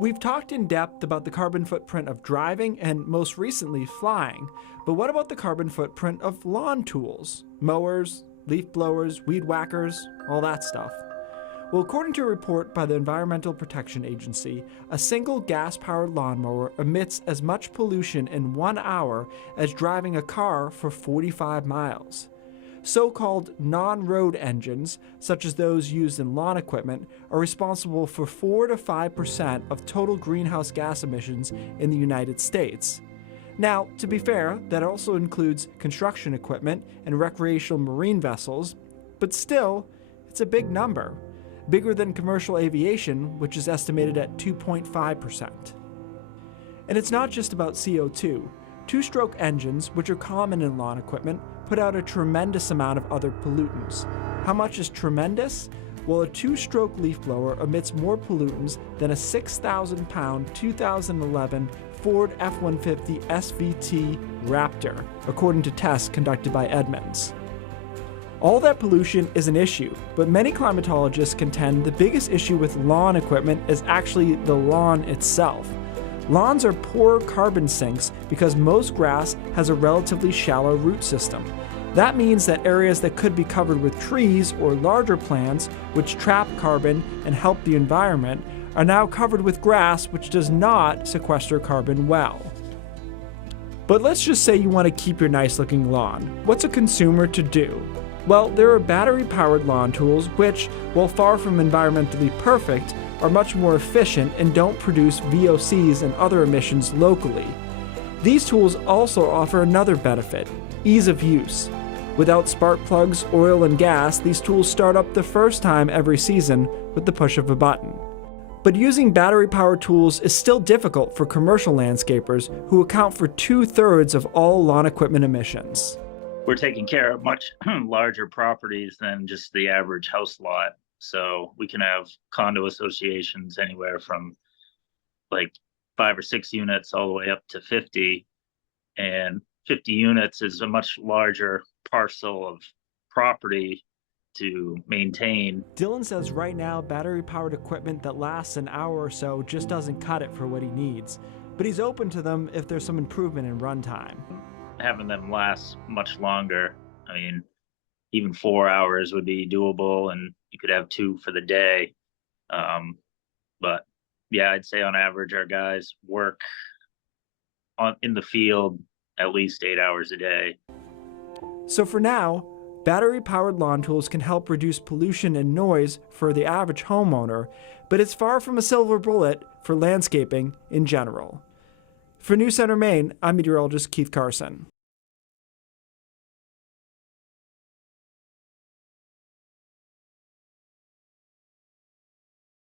We've talked in depth about the carbon footprint of driving and most recently flying, but what about the carbon footprint of lawn tools? Mowers, leaf blowers, weed whackers, all that stuff. Well, according to a report by the Environmental Protection Agency, a single gas-powered lawnmower emits as much pollution in 1 hour as driving a car for 45 miles. So-called non-road engines, such as those used in lawn equipment, are responsible for 4 to 5% of total greenhouse gas emissions in the United States. Now, to be fair, that also includes construction equipment and recreational marine vessels, but still, it's a big number. Bigger than commercial aviation, which is estimated at 2.5%. And it's not just about CO2. Two-stroke engines, which are common in lawn equipment, put out a tremendous amount of other pollutants. How much is tremendous? Well, a two-stroke leaf blower emits more pollutants than a 6,000-pound 2011 Ford F-150 SVT Raptor, according to tests conducted by Edmunds. All that pollution is an issue, but many climatologists contend the biggest issue with lawn equipment is actually the lawn itself. Lawns are poor carbon sinks because most grass has a relatively shallow root system. That means that areas that could be covered with trees or larger plants, which trap carbon and help the environment, are now covered with grass, which does not sequester carbon well. But let's just say you want to keep your nice-looking lawn. What's a consumer to do? Well, there are battery-powered lawn tools which, while far from environmentally perfect, are much more efficient and don't produce VOCs and other emissions locally. These tools also offer another benefit: ease of use. Without spark plugs, oil, and gas, these tools start up the first time every season with the push of a button. But using battery-powered tools is still difficult for commercial landscapers who account for 2/3 of all lawn equipment emissions. We're taking care of much larger properties than just the average house lot. So we can have condo associations anywhere from like 5 or 6 units all the way up to 50. And 50 units is a much larger parcel of property to maintain. Dylan says right now battery-powered equipment that lasts an hour or so just doesn't cut it for what he needs, but he's open to them if there's some improvement in runtime. Having them last much longer, I mean, even 4 hours would be doable, and you could have 2 for the day. But yeah, I'd say on average our guys work in the field at least 8 hours a day. So for now, battery-powered lawn tools can help reduce pollution and noise for the average homeowner, but it's far from a silver bullet for landscaping in general. For News Center Maine, I'm meteorologist Keith Carson.